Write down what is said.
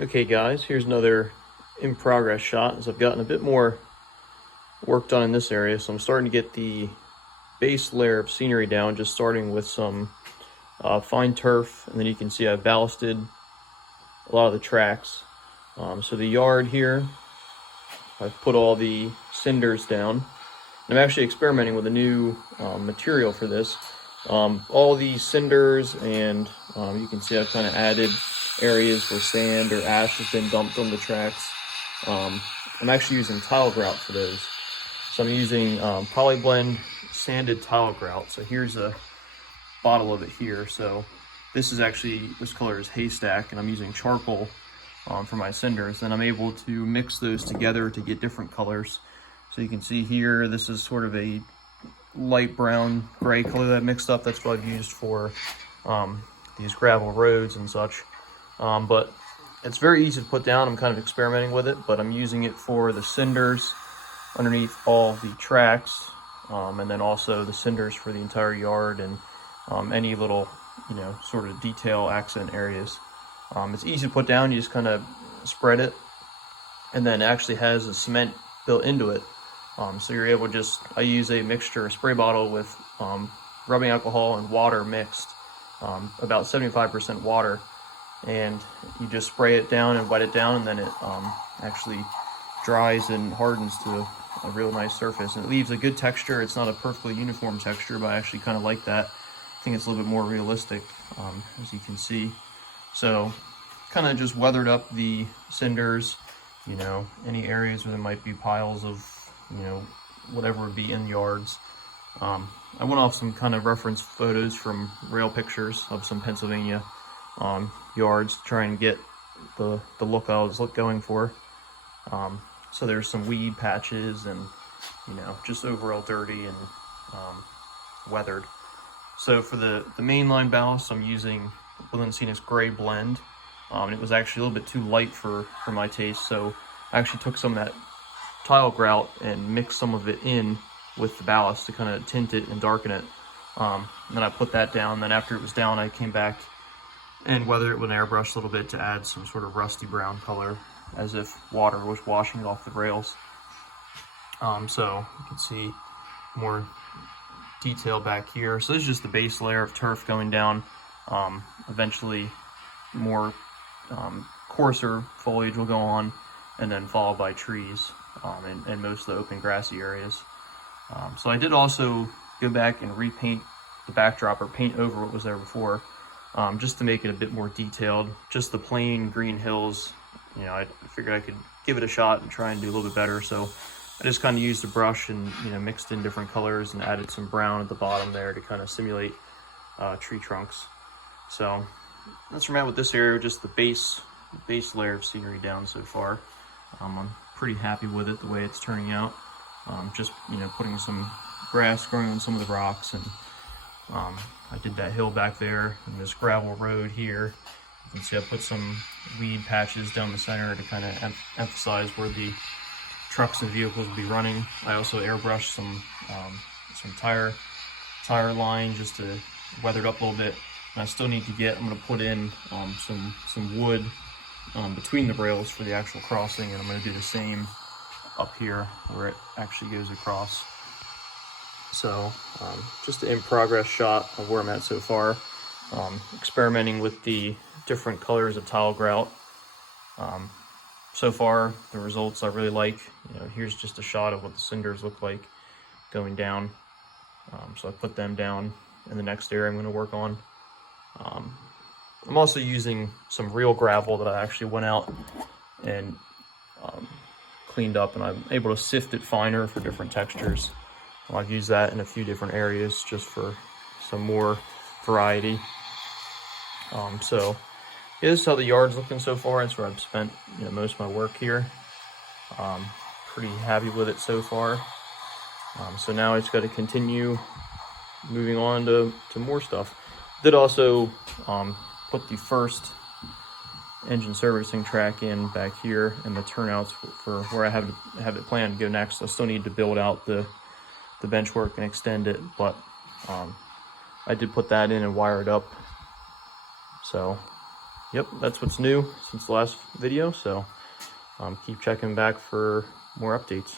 Okay guys, here's another in progress shot as I've gotten a bit more work done in this area. So I'm starting to get the base layer of scenery down, just starting with some fine turf, and then you can see I've ballasted a lot of the tracks. So the yard here, I've put all the cinders down. I'm actually experimenting with a new material for this. All these cinders, and you can see I've kind of added areas where sand or ash has been dumped on the tracks. I'm actually using tile grout for those. So I'm using polyblend sanded tile grout. So here's a bottle of it here. So this color is haystack, and I'm using charcoal for my cinders. And I'm able to mix those together to get different colors. So you can see here, this is sort of a light brown gray color that I mixed up. That's what I've used for these gravel roads and such. But it's very easy to put down. I'm kind of experimenting with it, but I'm using it for the cinders underneath all the tracks, and then also the cinders for the entire yard and any little, sort of detail accent areas. It's easy to put down. You just kind of spread it, and then it actually has a cement built into it. So you're able to I use a mixture, a spray bottle with rubbing alcohol and water mixed, about 75% water, and you just spray it down and wet it down, and then it actually dries and hardens to a real nice surface, and it leaves a good texture. It's not a perfectly uniform texture, but I actually kind of like that. I think it's a little bit more realistic, as you can see. So kind of just weathered up the cinders, any areas where there might be piles of whatever would be in yards. I went off some kind of reference photos from rail pictures of some Pennsylvania yards to try and get the look I was going for. So there's some weed patches and just overall dirty and weathered. So for the mainline ballast, I'm using Balenciennes Gray Blend. It was actually a little bit too light for my taste, so I actually took some of that tile grout and mixed some of it in with the ballast to kind of tint it and darken it. Then I put that down. Then after it was down, I came back and weathered it with an airbrush a little bit to add some sort of rusty brown color, as if water was washing it off the rails. So you can see more detail back here. So this is just the base layer of turf going down. Eventually more coarser foliage will go on, and then followed by trees and most of the open grassy areas. So I did also go back and repaint the backdrop, or paint over what was there before, just to make it a bit more detailed. Just the plain green hills, I figured I could give it a shot and try and do a little bit better. So I just kind of used a brush and mixed in different colors and added some brown at the bottom there to kind of simulate tree trunks. So that's where I'm at with this area, just the base layer of scenery down so far. I'm pretty happy with it, the way it's turning out. Just putting some grass growing on some of the rocks, and I did that hill back there and this gravel road here. You can see I put some weed patches down the center to kind of emphasize where the trucks and vehicles will be running. I also airbrushed some tire line just to weather it up a little bit. And I still need to I'm going to put in some wood between the rails for the actual crossing, and I'm going to do the same up here where it actually goes across. So just an in progress shot of where I'm at so far, experimenting with the different colors of tile grout. So far the results I really like. Here's just a shot of what the cinders look like going down. So I put them down in the next area I'm going to work on. I'm also using some real gravel that I actually went out and cleaned up, and I'm able to sift it finer for different textures. I've used that in a few different areas just for some more variety. So this is how the yard's looking so far. That's where I've spent most of my work here. Pretty happy with it so far. So now I just got to continue moving on to more stuff. Did also put the first engine servicing track in back here, and the turnouts for where I have it planned to go next. I still need to build out the bench work and extend it, but I did put that in and wire it up. So yep, that's what's new since the last video. So keep checking back for more updates.